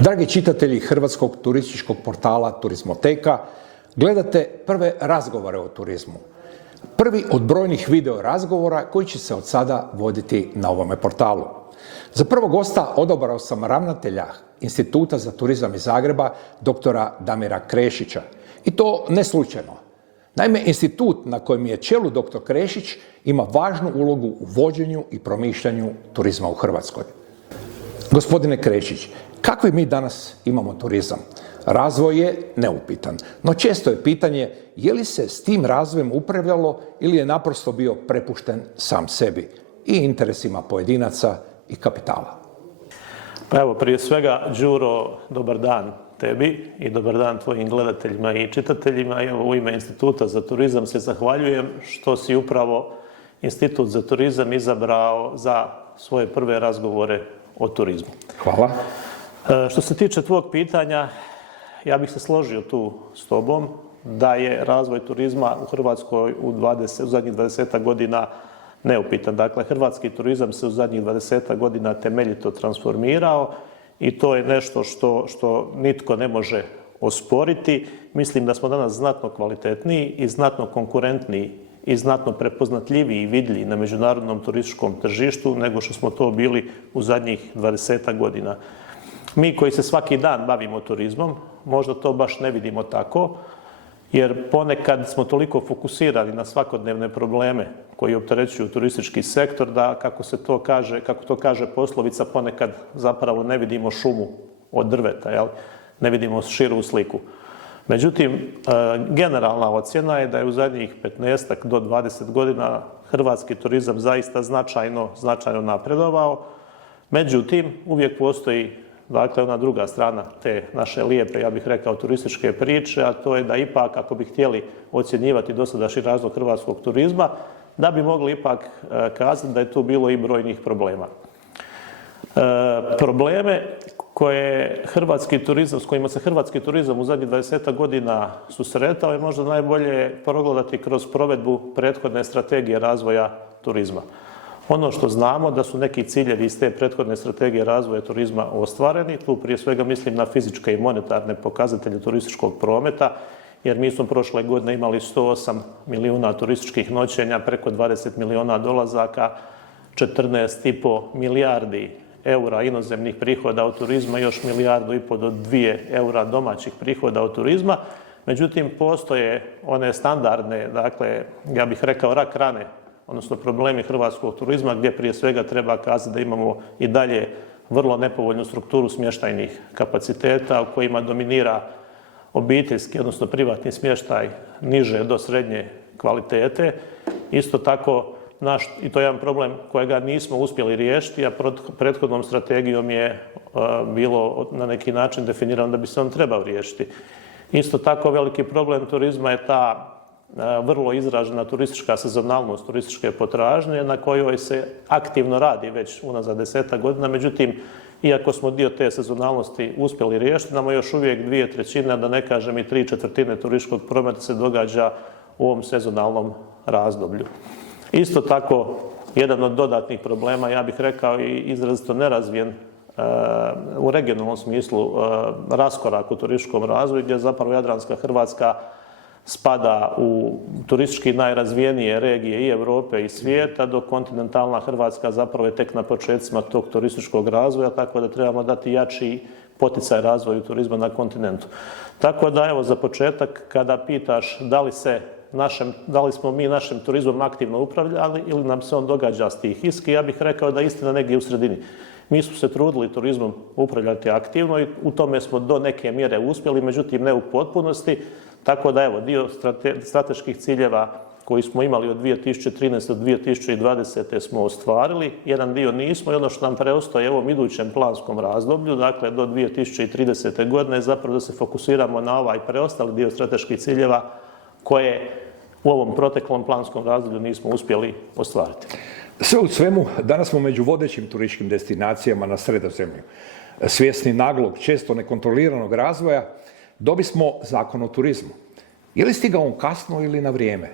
Dragi čitatelji hrvatskog turističkog portala Turizmoteka, gledate prve razgovore o turizmu. Prvi od brojnih video razgovora koji će se od sada voditi na ovome portalu. Za prvog gosta odabrao sam ravnatelja Instituta za turizam iz Zagreba, doktora Damira Krešića. I to ne slučajno. Naime, institut na kojem je čelu dr. Krešić ima važnu ulogu u vođenju i promišljanju turizma u Hrvatskoj. Gospodine Krešić, kakvi mi danas imamo turizam? Razvoj je neupitan, no često je pitanje je li se s tim razvojem upravljalo ili je naprosto bio prepušten sam sebi i interesima pojedinaca i kapitala. Pa evo, prije svega, Đuro, dobar dan tebi i dobar dan tvojim gledateljima i čitateljima. Evo, u ime Instituta za turizam se zahvaljujem što si upravo Institut za turizam izabrao za svoje prve razgovore o turizmu. Hvala. Što se tiče tvog pitanja, ja bih se složio tu s tobom da je razvoj turizma u Hrvatskoj u zadnjih 20 godina neupitan. Dakle, hrvatski turizam se u zadnjih 20 godina temeljito transformirao i to je nešto što nitko ne može osporiti. Mislim da smo danas znatno kvalitetniji i znatno konkurentniji i znatno prepoznatljiviji i vidljivi na međunarodnom turističkom tržištu nego što smo to bili u zadnjih 20 godina. Mi koji se svaki dan bavimo turizmom, možda to baš ne vidimo tako, jer ponekad smo toliko fokusirani na svakodnevne probleme koji opterećuju turistički sektor da, kako to kaže poslovica, ponekad zapravo ne vidimo šumu od drveta, jel? Ne vidimo širu sliku. Međutim, generalna ocjena je da je u zadnjih 15 do 20 godina hrvatski turizam zaista značajno napredovao. Međutim, uvijek postoji ona druga strana te naše lijepe, ja bih rekao, turističke priče, a to je da ipak, ako bi htjeli ocjenjivati dosadašnji razvoj hrvatskog turizma, da bi mogli ipak kazati da je tu bilo i brojnih problema. Probleme s kojima se hrvatski turizam u zadnjih 20 godina susretao je možda najbolje progledati kroz provedbu prethodne strategije razvoja turizma. Ono što znamo da su neki ciljevi iz te prethodne strategije razvoja turizma ostvareni, tu prije svega mislim na fizičke i monetarne pokazatelje turističkog prometa, jer mi smo prošle godine imali 108 milijuna turističkih noćenja, preko 20 milijuna dolazaka, 14,5 milijardi eura inozemnih prihoda od turizma i još 1,5 milijardu do 2 eura domaćih prihoda od turizma. Međutim, postoje one standardne, dakle, ja bih rekao rak rane, odnosno problemi hrvatskog turizma, gdje prije svega treba kazati da imamo i dalje vrlo nepovoljnu strukturu smještajnih kapaciteta u kojima dominira obiteljski, odnosno privatni smještaj niže do srednje kvalitete. Isto tako, i to je jedan problem kojega nismo uspjeli riješiti, a prethodnom strategijom je bilo na neki način definirano da bi se on trebao riješiti. Isto tako, veliki problem turizma je ta vrlo izražena turistička sezonalnost, turističke potražnje na kojoj se aktivno radi već unazad 10 godina. Međutim, iako smo dio te sezonalnosti uspjeli riješiti, nama još uvijek 2/3, da ne kažem i 3/4 turističkog prometa se događa u ovom sezonalnom razdoblju. Isto tako, jedan od dodatnih problema, ja bih rekao i izrazito nerazvijen u regionalnom smislu raskorak u turističkom razvoju, gdje zapravo Jadranska Hrvatska spada u turistički najrazvijenije regije i Europe i svijeta, dok kontinentalna Hrvatska zapravo je tek na počecima tog turističkog razvoja, tako da trebamo dati jači poticaj razvoju turizma na kontinentu. Tako da, evo, za početak, kada pitaš da li smo mi našim turizmom aktivno upravljali ili nam se on događa stihijski, ja bih rekao da je istina negdje u sredini. Mi smo se trudili turizmom upravljati aktivno i u tome smo do neke mjere uspjeli, međutim ne u potpunosti. Tako da, evo, dio strateških ciljeva koji smo imali od 2013. do 2020. smo ostvarili, jedan dio nismo i ono što nam preostaje u ovom idućem planskom razdoblju, dakle do 2030. godine, je zapravo da se fokusiramo na ovaj preostali dio strateških ciljeva koje u ovom proteklom planskom razdoblju nismo uspjeli ostvariti. Sve u svemu, danas smo među vodećim turističkim destinacijama na Sredozemlju. Svjesni naglog, često nekontroliranog razvoja, dobismo Zakon o turizmu. Je li stigao on kasno ili na vrijeme?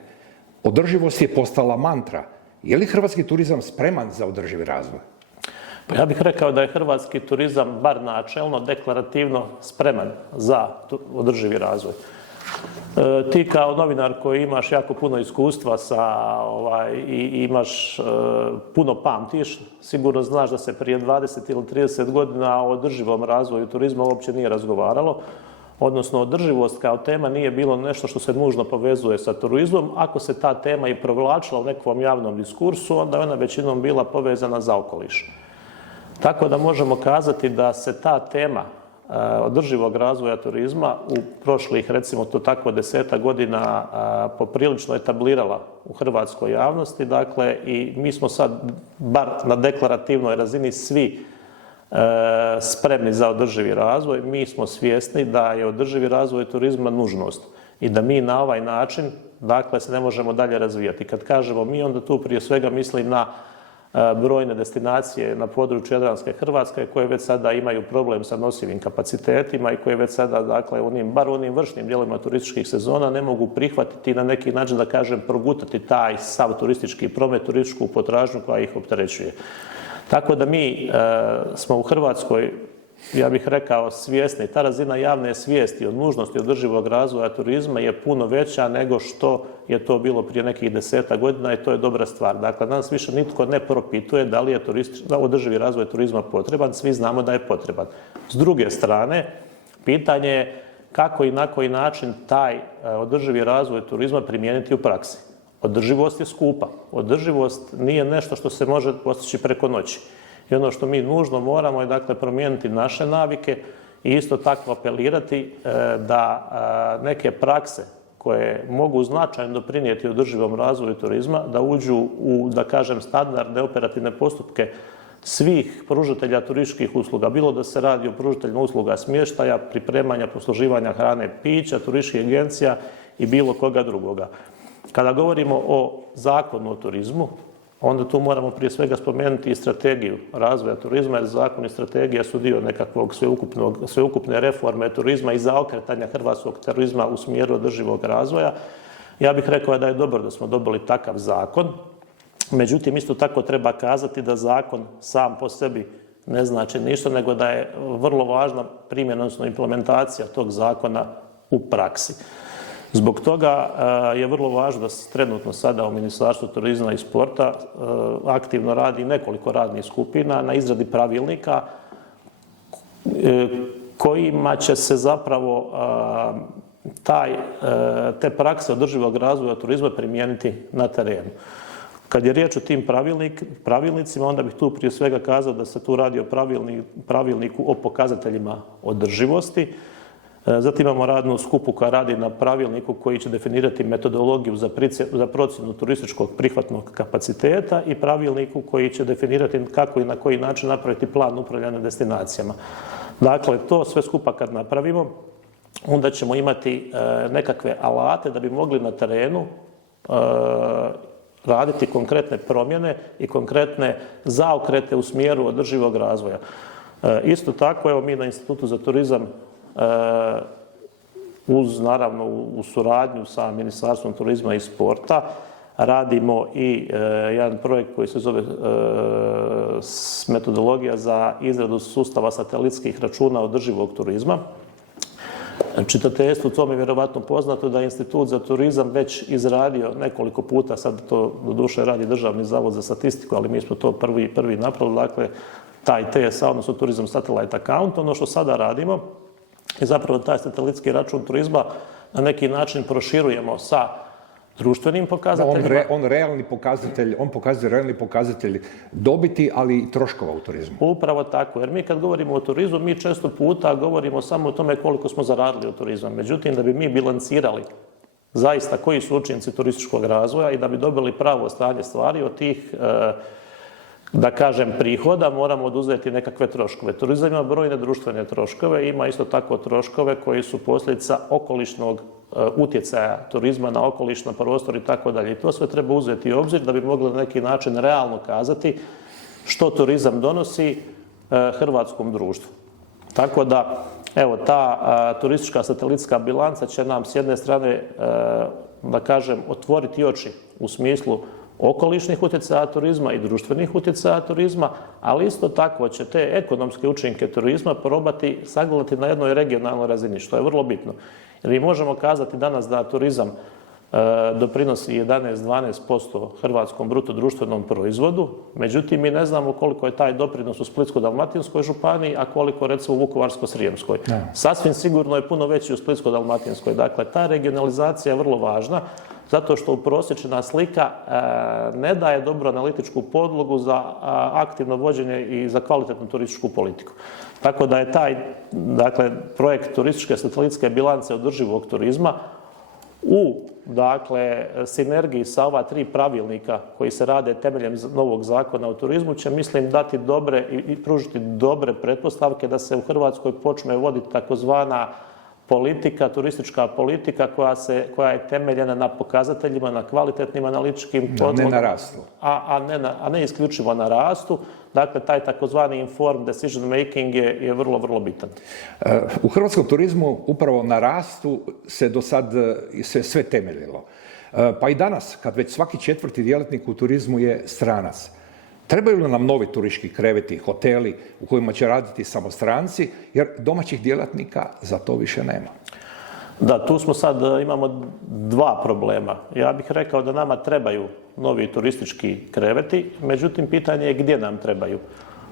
Održivost je postala mantra. Je li hrvatski turizam spreman za održivi razvoj? Pa ja bih rekao da je hrvatski turizam bar načelno, deklarativno spreman za održivi razvoj. Ti kao novinar koji imaš jako puno iskustva i imaš puno pamtiš, sigurno znaš da se prije 20 ili 30 godina o održivom razvoju turizma uopće nije razgovaralo, odnosno održivost kao tema nije bilo nešto što se nužno povezuje sa turizmom. Ako se ta tema i provlačila u nekom javnom diskursu, onda je ona većinom bila povezana za okoliš. Tako da možemo kazati da se ta tema održivog razvoja turizma u prošlih, recimo to tako, 10 godina poprilično etablirala u hrvatskoj javnosti. Dakle, i mi smo sad, bar na deklarativnoj razini, svi spremni za održivi razvoj. Mi smo svjesni da je održivi razvoj turizma nužnost i da mi na ovaj način, dakle, se ne možemo dalje razvijati. Kad kažemo mi, onda tu prije svega mislim na brojne destinacije na području Jadranske Hrvatske koje već sada imaju problem sa nosivim kapacitetima i koje već sada, dakle, bar u onim vršnim dijelovima turističkih sezona ne mogu prihvatiti na neki način, da kažem, progutati taj sav turistički promet, turističku potražnju koja ih opterećuje. Tako da mi smo u Hrvatskoj, ja bih rekao, svjesni. Ta razina javne svijesti o nužnosti održivog razvoja turizma je puno veća nego što je to bilo prije nekih 10 godina i to je dobra stvar. Dakle, danas više nitko ne propituje da li je održivi razvoj turizma potreban, svi znamo da je potreban. S druge strane, pitanje je kako i na koji način taj održivi razvoj turizma primijeniti u praksi. Održivost je skupa. Održivost nije nešto što se može postići preko noći. I ono što mi nužno moramo je, dakle, promijeniti naše navike i isto tako apelirati da neke prakse koje mogu značajno doprinijeti održivom razvoju turizma, da uđu u, da kažem, standardne operativne postupke svih pružatelja turističkih usluga, bilo da se radi o pružateljima usluga smještaja, pripremanja, posluživanja hrane, pića, turističkih agencija i bilo koga drugoga. Kada govorimo o Zakonu o turizmu, onda tu moramo prije svega spomenuti i strategiju razvoja turizma, jer zakon i strategija su dio nekakvog sveukupne reforme turizma i zaokretanja hrvatskog turizma u smjeru održivog razvoja. Ja bih rekao da je dobro da smo dobili takav zakon, međutim isto tako treba kazati da zakon sam po sebi ne znači ništa, nego da je vrlo važna primjena, odnosno implementacija tog zakona u praksi. Zbog toga je vrlo važno da se trenutno sada u Ministarstvu turizma i sporta aktivno radi nekoliko radnih skupina na izradi pravilnika kojima će se zapravo te prakse održivog razvoja turizma primijeniti na terenu. Kad je riječ o tim pravilnicima, onda bih tu prije svega kazao da se tu radi o pravilniku o pokazateljima održivosti. Zatim imamo radnu skupu koja radi na pravilniku koji će definirati metodologiju za procjenu turističkog prihvatnog kapaciteta i pravilniku koji će definirati kako i na koji način napraviti plan upravljanja destinacijama. Dakle, to sve skupa kad napravimo, onda ćemo imati nekakve alate da bi mogli na terenu raditi konkretne promjene i konkretne zaokrete u smjeru održivog razvoja. Isto tako, evo mi na Institutu za turizam naravno u suradnju sa Ministarstvom turizma i sporta radimo i jedan projekt koji se zove metodologija za izradu sustava satelitskih računa održivog turizma. Čitateljstvu tome je vjerovatno poznato da je Institut za turizam već izradio nekoliko puta, sad to doduše radi Državni zavod za statistiku, ali mi smo to prvi napravili, dakle taj TSA, odnosno Tourism Satellite Account. Ono što sada radimo i zapravo taj satelitski račun turizma na neki način proširujemo sa društvenim pokazateljima. On pokazuje realni pokazatelj dobiti, ali i troškova u turizmu. Upravo tako, jer mi kad govorimo o turizmu, mi često puta govorimo samo o tome koliko smo zaradili od turizma. Međutim, da bi mi bilancirali zaista koji su učinci turističkog razvoja i da bi dobili pravo stanje stvari od tih, da kažem, prihoda, moramo oduzeti nekakve troškove. Turizam ima brojne društvene troškove, ima isto tako troškove koji su posljedica okolišnog utjecaja turizma na okoliš, na prostor i tako dalje. I to sve treba uzeti u obzir da bi mogli na neki način realno kazati što turizam donosi hrvatskom društvu. Tako da, evo, ta turistička satelitska bilanca će nam s jedne strane, da kažem, otvoriti oči u smislu okolišnih utjecaja turizma i društvenih utjecaja turizma, ali isto tako će te ekonomske učinke turizma probati sagledati na jednoj regionalnoj razini, što je vrlo bitno. Jer mi možemo kazati danas da turizam doprinosi 11-12% hrvatskom bruto društvenom proizvodu, međutim mi ne znamo koliko je taj doprinos u Splitsko-dalmatinskoj županiji, a koliko recimo u Vukovarsko-srijemskoj. Sasvim sigurno je puno veći u Splitsko-dalmatinskoj. Dakle, ta regionalizacija je vrlo važna, zato što prosječna slika ne daje dobru analitičku podlogu za aktivno vođenje i za kvalitetnu turističku politiku. Tako da je taj, dakle, projekt turističke satelitske bilance održivog turizma u, dakle, sinergiji sa ova 3 pravilnika koji se rade temeljem novog zakona o turizmu će, mislim, dati dobre i pružiti dobre pretpostavke da se u Hrvatskoj počne voditi takozvana politika, turistička politika koja je temeljena na pokazateljima, na kvalitetnim analitičkim podlogama. Ne na rastu. A ne isključivo na rastu. Dakle, taj takozvani informed decision making je vrlo, vrlo bitan. U hrvatskom turizmu upravo na rastu se do sad sve temeljilo. Pa i danas, kad već svaki 4. djelatnik u turizmu je stranac, trebaju li nam novi turistički kreveti, hoteli u kojima će raditi samo stranci, jer domaćih djelatnika za to više nema? Da, tu smo sad, imamo 2 problema. Ja bih rekao da nama trebaju novi turistički kreveti, međutim, pitanje je gdje nam trebaju.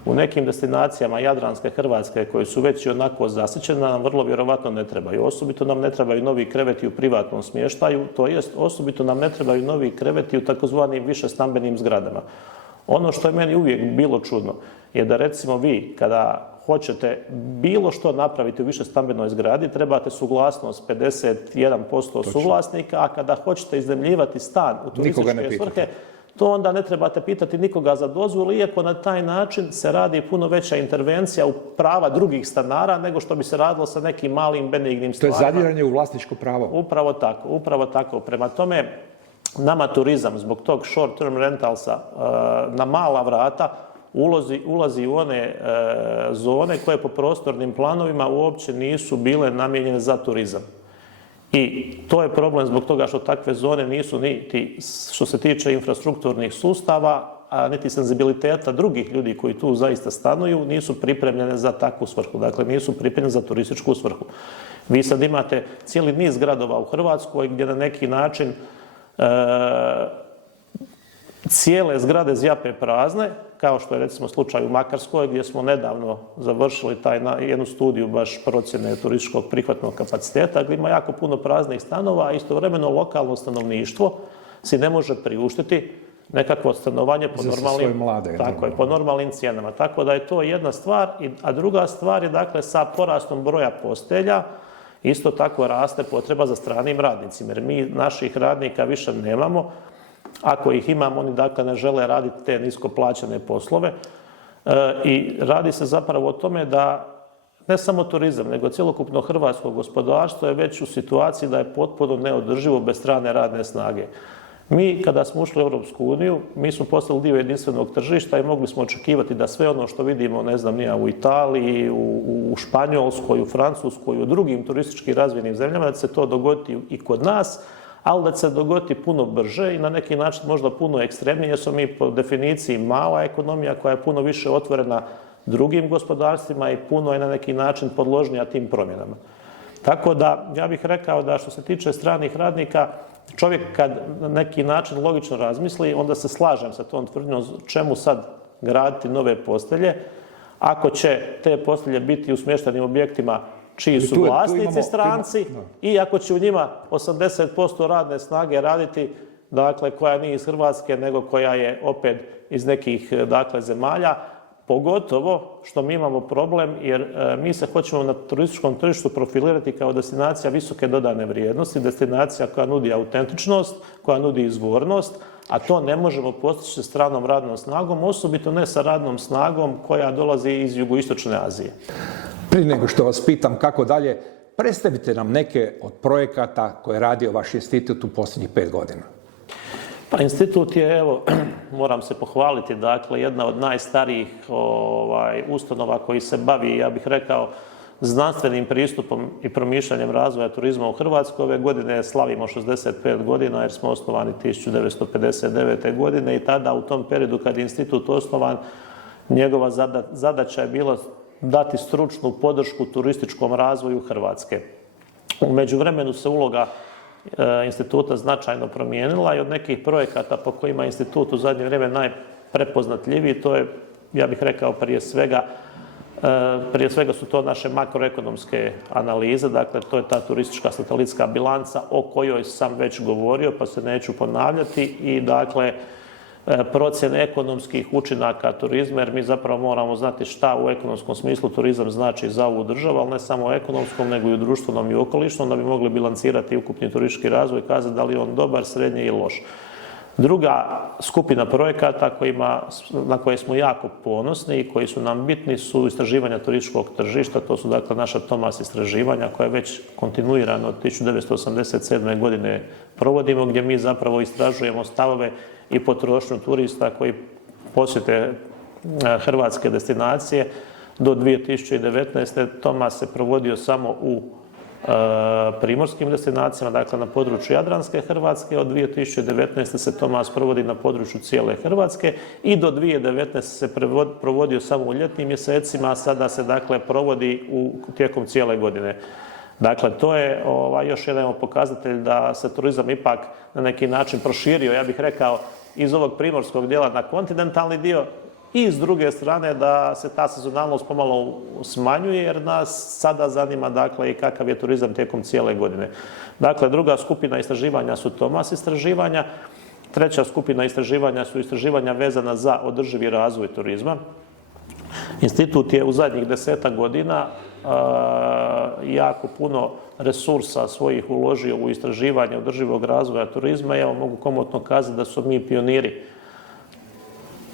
U nekim destinacijama Jadranske Hrvatske koji su već i onako zasićene nam vrlo vjerovatno ne trebaju. Osobito nam ne trebaju novi kreveti u privatnom smještaju, to jest osobito nam ne trebaju novi kreveti u takozvanim višestambenim zgradama. Ono što je meni uvijek bilo čudno je da, recimo, vi kada hoćete bilo što napraviti u višestambenoj zgradi, trebate suglasnost 51% suvlasnika, a kada hoćete iznajmljivati stan u turističke svrhe, to onda ne trebate pitati nikoga za dozvolu, iako na taj način se radi puno veća intervencija u prava drugih stanara nego što bi se radilo sa nekim malim benignim stvarima. To je zadiranje u vlasničko pravo. Upravo tako. Prema tome, nama turizam zbog tog short term rentalsa na mala vrata ulazi u one zone koje po prostornim planovima uopće nisu bile namijenjene za turizam. I to je problem zbog toga što takve zone nisu niti što se tiče infrastrukturnih sustava, a niti senzibiliteta drugih ljudi koji tu zaista stanuju, nisu pripremljene za takvu svrhu. Dakle, nisu pripremljene za turističku svrhu. Vi sad imate cijeli niz gradova u Hrvatskoj gdje na neki način cijele zgrade zjape prazne, kao što je recimo slučaj u Makarskoj, gdje smo nedavno završili jednu studiju baš procjene turističkog prihvatnog kapaciteta, gdje ima jako puno praznih stanova, a istovremeno lokalno stanovništvo si ne može priuštiti nekakvo stanovanje po normalnim cijenama. Tako da je to jedna stvar, a druga stvar je, dakle, sa porastom broja postelja isto tako raste potreba za stranim radnicima, jer mi naših radnika više nemamo. Ako ih imamo, oni, dakle, ne žele raditi te nisko plaćene poslove i radi se zapravo o tome da ne samo turizam, nego cjelokupno hrvatsko gospodarstvo je već u situaciji da je potpuno neodrživo bez strane radne snage. Mi, kada smo ušli u Europsku uniju, mi smo postali dio jedinstvenog tržišta i mogli smo očekivati da sve ono što vidimo, ne znam, u Italiji, u Španjolskoj, u Francuskoj, u drugim turistički razvijenim zemljama, da će se to dogoditi i kod nas, ali da će se dogoditi puno brže i na neki način možda puno ekstremnije, jer smo mi po definiciji mala ekonomija koja je puno više otvorena drugim gospodarstvima i puno je na neki način podložnija tim promjenama. Tako da, ja bih rekao da što se tiče stranih radnika, čovjek kad na neki način logično razmisli, onda se slažem sa tom tvrdnjom čemu sad graditi nove postelje, ako će te postelje biti u smještajnim objektima čiji su vlasnici stranci i ako će u njima 80% radne snage raditi, dakle, koja nije iz Hrvatske, nego koja je opet iz nekih, dakle, zemalja. Pogotovo što mi imamo problem, jer mi se hoćemo na turističkom tržištu profilirati kao destinacija visoke dodane vrijednosti, destinacija koja nudi autentičnost, koja nudi izvornost, a to ne možemo postići sa stranom radnom snagom, osobito ne sa radnom snagom koja dolazi iz jugoistočne Azije. Prije nego što vas pitam kako dalje, predstavite nam neke od projekata koje je radio vaš institut u posljednjih 5 godina. Pa institut je, evo, moram se pohvaliti, dakle, jedna od najstarijih ustanova koji se bavi, ja bih rekao, znanstvenim pristupom i promišljanjem razvoja turizma u Hrvatskoj. Ove godine slavimo 65 godina jer smo osnovani 1959. godine i tada u tom periodu kad je institut osnovan, njegova zadaća je bila dati stručnu podršku turističkom razvoju Hrvatske. U međuvremenu se uloga instituta značajno promijenila i od nekih projekata po kojima je institut u zadnje vrijeme najprepoznatljiviji, to je, ja bih rekao, prije svega su to naše makroekonomske analize, dakle to je ta turistička satelitska bilanca o kojoj sam već govorio, pa se neću ponavljati, i dakle procjene ekonomskih učinaka turizma, jer mi zapravo moramo znati šta u ekonomskom smislu turizam znači za ovu državu, ali ne samo u ekonomskom, nego i u društvenom i okolišnom, da bi mogli bilancirati ukupni turistički razvoj i kazati da li je on dobar, srednji ili loš. Druga skupina projekata na koje smo jako ponosni i koji su nam bitni su istraživanja turističkog tržišta. To su dakle naša Thomas istraživanja koje već kontinuirano od 1987. godine provodimo, gdje mi zapravo istražujemo stavove i potrošnju turista koji posjete hrvatske destinacije. Do 2019. Thomas se provodio samo u primorskim destinacijama, dakle na području Jadranske Hrvatske. Od 2019. se Thomas provodi na području cijele Hrvatske i do 2019. se provodio samo u ljetnim mjesecima, a sada se dakle provodi tijekom cijele godine. Dakle, to je još jedan pokazatelj da se turizam ipak na neki način proširio, ja bih rekao, iz ovog primorskog dijela na kontinentalni dio, i s druge strane da se ta sezonalnost pomalo smanjuje, jer nas sada zanima dakle i kakav je turizam tijekom cijele godine. Dakle, druga skupina istraživanja su Thomas istraživanja. Treća skupina istraživanja su istraživanja vezana za održivi razvoj turizma. Institut je u zadnjih 10 godina jako puno resursa svojih uložio u istraživanje održivog razvoja turizma. Ja mogu komotno kazati da su mi pioniri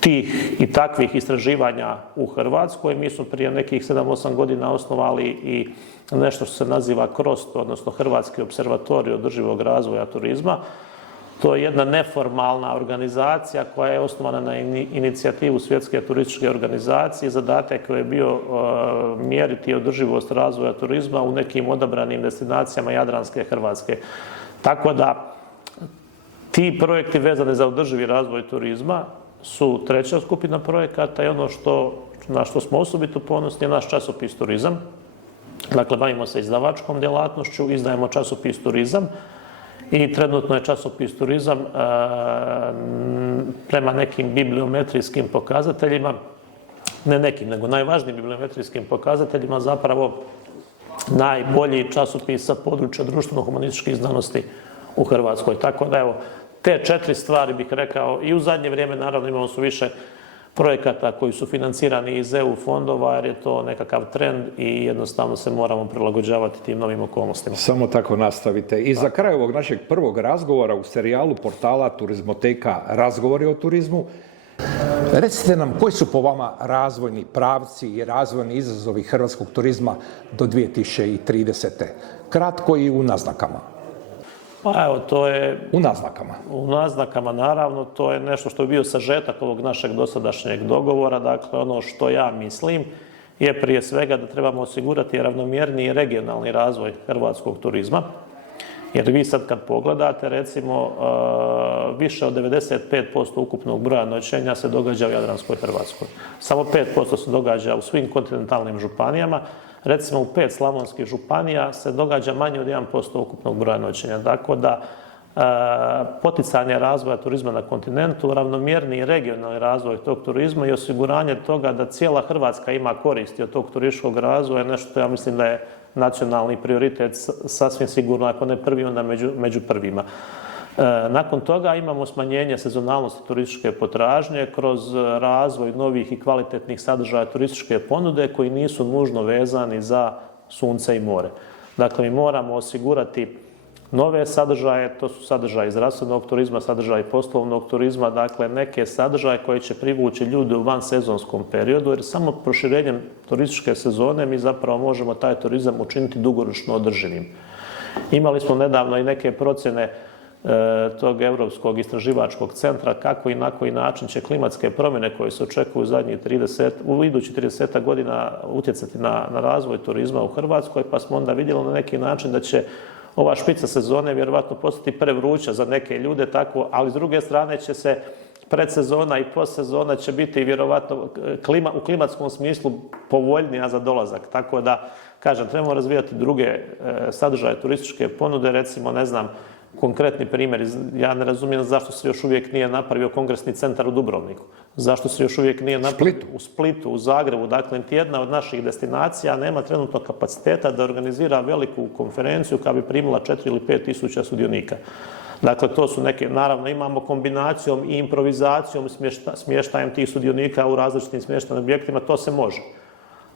tih i takvih istraživanja u Hrvatskoj. Mi smo prije nekih 7-8 godina osnovali i nešto što se naziva KROST, odnosno Hrvatski observatorij održivog razvoja turizma. To je jedna neformalna organizacija koja je osnovana na inicijativu Svjetske turističke organizacije. Zadatak koji je bio mjeriti održivost razvoja turizma u nekim odabranim destinacijama Jadranske Hrvatske. Tako da ti projekti vezani za održivi razvoj turizma su treća skupina projekata i ono na što smo osobito ponosni je naš časopis Turizam. Dakle, bavimo se izdavačkom djelatnošću, izdajemo časopis Turizam i trenutno je časopis Turizam prema nekim bibliometrijskim pokazateljima, ne nekim, nego najvažnijim bibliometrijskim pokazateljima zapravo najbolji časopis sa područja društveno-humanističkih znanosti u Hrvatskoj. Tako da evo, te 4 stvari bih rekao, i u zadnje vrijeme naravno imamo su više projekata koji su financirani iz EU fondova, jer je to nekakav trend i jednostavno se moramo prilagođavati tim novim okolnostima. Samo tako nastavite. I za kraj ovog našeg prvog razgovora u serijalu portala Turizmoteka Razgovori o turizmu, recite nam koji su po vama razvojni pravci i razvojni izazovi hrvatskog turizma do 2030. Kratko i u naznakama. Pa evo, to je... U naznakama. U naznakama, naravno, to je nešto što je bio sažetak ovog našeg dosadašnjeg dogovora. Dakle, ono što ja mislim je prije svega da trebamo osigurati ravnomjerniji regionalni razvoj hrvatskog turizma. Jer vi sad kad pogledate, recimo, više od 95% ukupnog broja noćenja se događa u Jadranskoj Hrvatskoj. Samo 5% se događa u svim kontinentalnim županijama. Recimo u 5 slavonskih županija se događa manje od 1% ukupnog broja noćenja. Tako da poticanje razvoja turizma na kontinentu, ravnomjerniji regionalni razvoj tog turizma i osiguranje toga da cijela Hrvatska ima koristi od tog turističkog razvoja je nešto što ja mislim da je nacionalni prioritet sasvim sigurno, ako ne prvi, onda među prvima. Nakon toga imamo smanjenje sezonalnosti turističke potražnje kroz razvoj novih i kvalitetnih sadržaja turističke ponude koji nisu nužno vezani za sunce i more. Dakle, mi moramo osigurati nove sadržaje, to su sadržaji zdravstvenog turizma, sadržaji poslovnog turizma, dakle neke sadržaje koje će privući ljude u vansezonskom periodu, jer samo proširenjem turističke sezone mi zapravo možemo taj turizam učiniti dugoročno održivim. Imali smo nedavno i neke procjene tog Europskog istraživačkog centra kako i na koji način će klimatske promjene koje se očekuju u idućih 30 godina utjecati na razvoj turizma u Hrvatskoj, pa smo onda vidjeli na neki način da će ova špica sezone vjerovatno postati prevruća za neke ljude, ali s druge strane će se predsezona i postsezona će biti vjerovatno u klimatskom smislu povoljnija za dolazak. Tako da, kažem, trebamo razvijati druge sadržaje turističke ponude, recimo, ne znam, konkretni primjer, ja ne razumijem zašto se još uvijek nije napravio kongresni centar u Dubrovniku, zašto se još uvijek nije napravio u Splitu, u Zagrebu, dakle, niti jedna od naših destinacija nema trenutno kapaciteta da organizira veliku konferenciju koja bi primila 4 ili 5 tisuća sudionika. Dakle, to su neke, naravno, imamo kombinacijom i improvizacijom, smještajem tih sudionika u različitim smještajnim objektima, to se može.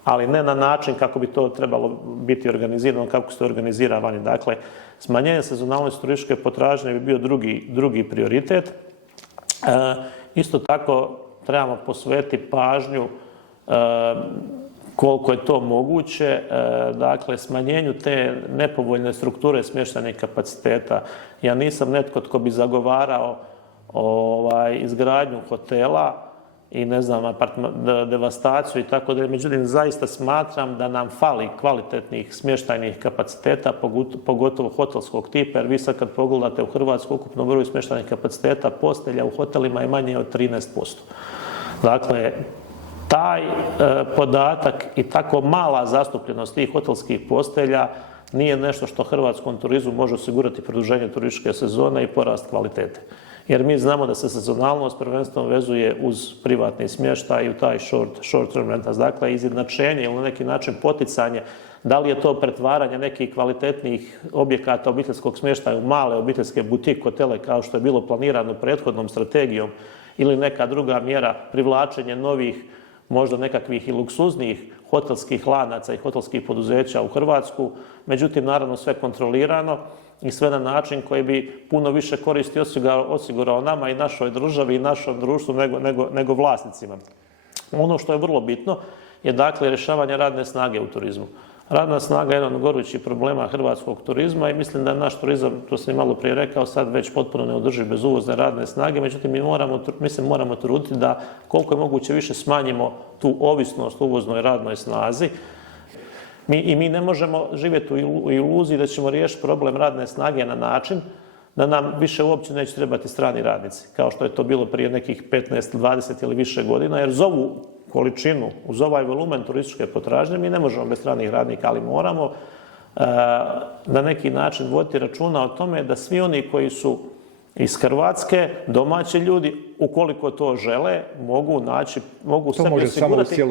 Ali ne na način kako bi to trebalo biti organizirano, kako se to organizira vani. Dakle, smanjenje sezonalnosti turističke potražnje bi bio drugi prioritet. Isto tako trebamo posvetiti pažnju koliko je to moguće, dakle, smanjenju te nepovoljne strukture smještajnih kapaciteta. Ja nisam netko tko bi zagovarao izgradnju hotela i, ne znam, devastaciju i tako da. Međutim, zaista smatram da nam fali kvalitetnih smještajnih kapaciteta, pogotovo hotelskog tipa, jer vi sad kad pogledate u Hrvatsku ukupno broju smještajnih kapaciteta, postelja u hotelima je manje od 13%. Dakle, taj podatak i tako mala zastupljenost tih hotelskih postelja nije nešto što hrvatskom turizmu može osigurati produženje turističke sezone i porast kvalitete. Jer mi znamo da se sezonalnost prvenstveno vezuje uz privatni smještaj i u taj short term rentals, dakle izjednačenje ili na neki način poticanje, da li je to pretvaranje nekih kvalitetnih objekata obiteljskog smještaja u male obiteljske butik hotele kao što je bilo planirano prethodnom strategijom ili neka druga mjera, privlačenje novih, možda nekakvih i luksuznijih hotelskih lanaca i hotelskih poduzeća u Hrvatsku, međutim, naravno, sve kontrolirano i sve na način koji bi puno više koristi osigurao nama i našoj državi i našem društvu nego vlasnicima. Ono što je vrlo bitno je, dakle, rješavanje radne snage u turizmu. Radna snaga je jedan od gorućih problema hrvatskog turizma i mislim da naš turizam, to sam i malo prije rekao, sad već potpuno neodrživ bez uvozne radne snage, međutim mi moramo truditi da koliko je moguće više smanjimo tu ovisnost o uvoznoj radnoj snazi. Mi ne možemo živjeti u iluziji da ćemo riješiti problem radne snage na način da nam više uopće neće trebati strani radnici, kao što je to bilo prije nekih 15, 20 ili više godina, jer za ovu količinu, uz ovaj volumen turističke potražnje, mi ne možemo bez stranih radnika, ali moramo na neki način voditi računa o tome da svi oni koji su iz Hrvatske, domaći ljudi, ukoliko to žele, mogu sebi osigurati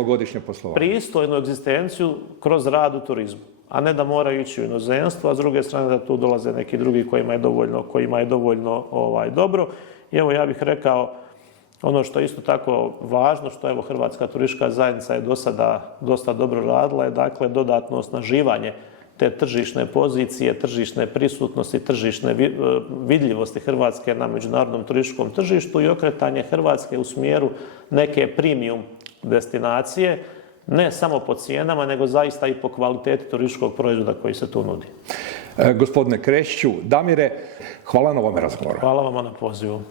pristojnu egzistenciju kroz rad u turizmu, a ne da moraju ići u inozemstvo, a s druge strane da tu dolaze neki drugi kojima je dovoljno dobro. I evo, ja bih rekao, ono što je isto tako važno, što evo Hrvatska turistička zajednica je do sada dosta dobro radila, je, dakle, dodatno osnaživanje te tržišne pozicije, tržišne prisutnosti, tržišne vidljivosti Hrvatske na međunarodnom turističkom tržištu i okretanje Hrvatske u smjeru neke premium destinacije, ne samo po cijenama, nego zaista i po kvaliteti turističkog proizvoda koji se tu nudi. Gospodine Krešću, Damire, hvala na ovome razgovoru. Hvala vam na pozivu.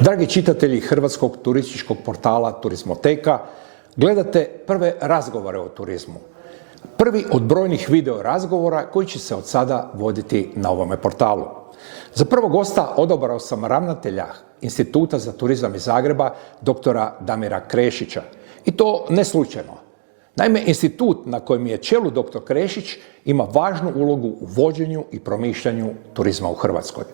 Dragi čitatelji hrvatskog turističkog portala Turizmoteka, gledate prve razgovore o turizmu. Prvi od brojnih video razgovora koji će se od sada voditi na ovome portalu. Za prvog gosta odabrao sam ravnatelja Instituta za turizam iz Zagreba, doktora Damira Krešića. I to ne slučajno. Naime, institut na kojem je čelu dr. Krešić ima važnu ulogu u vođenju i promišljanju turizma u Hrvatskoj.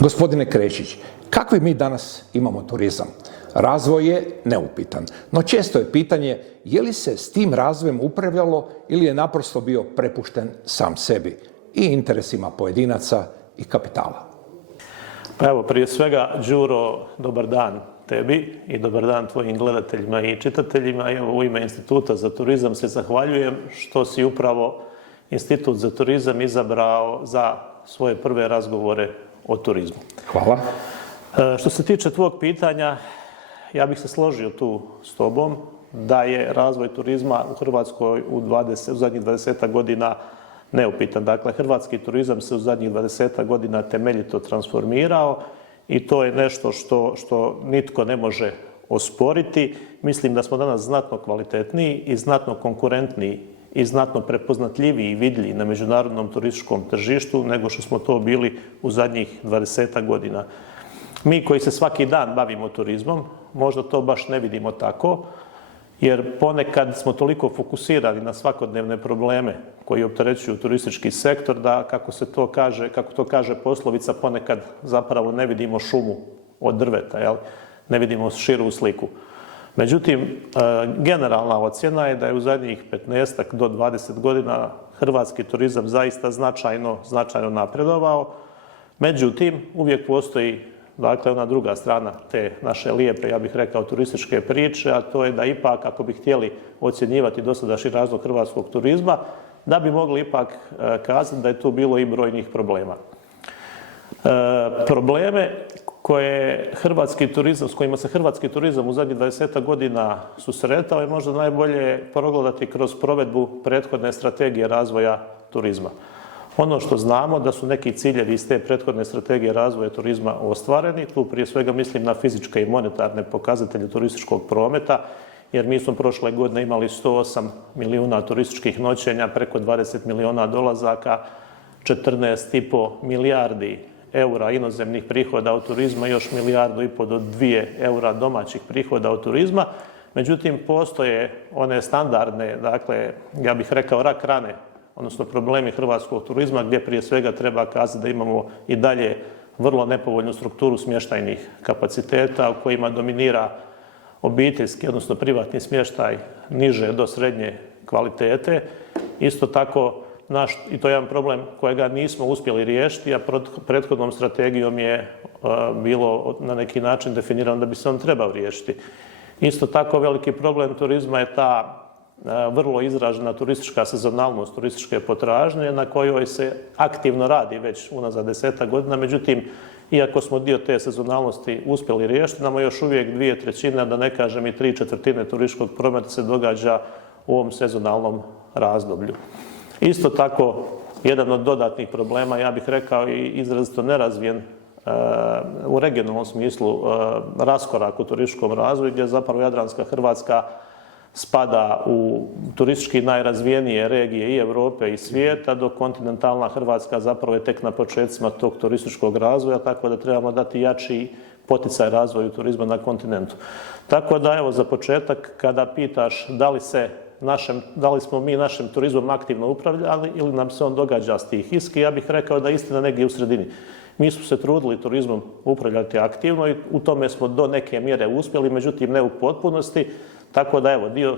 Gospodine Krešić, kakvi mi danas imamo turizam? Razvoj je neupitan, no često je pitanje je li se s tim razvojem upravljalo ili je naprosto bio prepušten sam sebi i interesima pojedinaca i kapitala. Pa evo, prije svega, Đuro, dobar dan tebi i dobar dan tvojim gledateljima i čitateljima. Evo, u ime Instituta za turizam se zahvaljujem što si upravo Institut za turizam izabrao za svoje prve razgovore o turizmu. Hvala. Što se tiče tvog pitanja, ja bih se složio tu s tobom da je razvoj turizma u Hrvatskoj u zadnjih 20 godina neupitan. Dakle, hrvatski turizam se u zadnjih 20 godina temeljito transformirao i to je nešto što nitko ne može osporiti. Mislim da smo danas znatno kvalitetniji i znatno konkurentniji i znatno prepoznatljiviji i vidljivi na međunarodnom turističkom tržištu nego što smo to bili u zadnjih 20 godina. Mi koji se svaki dan bavimo turizmom, možda to baš ne vidimo tako, jer ponekad smo toliko fokusirani na svakodnevne probleme koji opterećuju turistički sektor da, kako to kaže poslovica, ponekad zapravo ne vidimo šumu od drveta, jel? Ne vidimo širu sliku. Međutim, generalna ocjena je da je u zadnjih 15 do 20 godina hrvatski turizam zaista značajno napredovao. Međutim, uvijek postoji ona druga strana te naše lijepe, ja bih rekao, turističke priče, a to je da ipak, ako bi htjeli ocjenjivati dosadašnji razvoj hrvatskog turizma, da bi mogli ipak kazati da je tu bilo i brojnih problema. Probleme s kojima se hrvatski turizam u zadnjih 20 godina susretao je možda najbolje progledati kroz provedbu prethodne strategije razvoja turizma. Ono što znamo da su neki ciljevi iz te prethodne strategije razvoja turizma ostvareni, tu prije svega mislim na fizičke i monetarne pokazatelje turističkog prometa, jer mi smo prošle godine imali 108 milijuna turističkih noćenja, preko 20 milijuna dolazaka, 14,5 milijardi eura inozemnih prihoda od turizma i još 1,5 milijardu do 2 eura domaćih prihoda od turizma. Međutim, postoje one standardne, dakle, ja bih rekao rak rane, odnosno problemi hrvatskog turizma, gdje prije svega treba kazati da imamo i dalje vrlo nepovoljnu strukturu smještajnih kapaciteta u kojima dominira obiteljski, odnosno privatni smještaj niže do srednje kvalitete. Isto tako, i to je jedan problem kojega nismo uspjeli riješiti, a prethodnom strategijom je bilo na neki način definirano da bi se on trebao riješiti. Isto tako, veliki problem turizma je ta vrlo izražena turistička sezonalnost, turističke potražnje na kojoj se aktivno radi već unazad 10 godina. Međutim, iako smo dio te sezonalnosti uspjeli riješiti, nama još uvijek 2/3, da ne kažem i 3/4 turističkog prometa se događa u ovom sezonalnom razdoblju. Isto tako, jedan od dodatnih problema, ja bih rekao i izrazito nerazvijen u regionalnom smislu raskorak u turističkom razvoju, gdje zapravo Jadranska Hrvatska spada u turistički najrazvijenije regije i Europe i svijeta, dok kontinentalna Hrvatska zapravo je tek na početcima tog turističkog razvoja, tako da trebamo dati jači poticaj razvoju turizma na kontinentu. Tako da, evo, za početak, kada pitaš da li smo mi našim turizmom aktivno upravljali ili nam se on događa stihijski, ja bih rekao da je istina negdje u sredini. Mi smo se trudili turizmom upravljati aktivno i u tome smo do neke mjere uspjeli, međutim ne u potpunosti. Tako da, evo, dio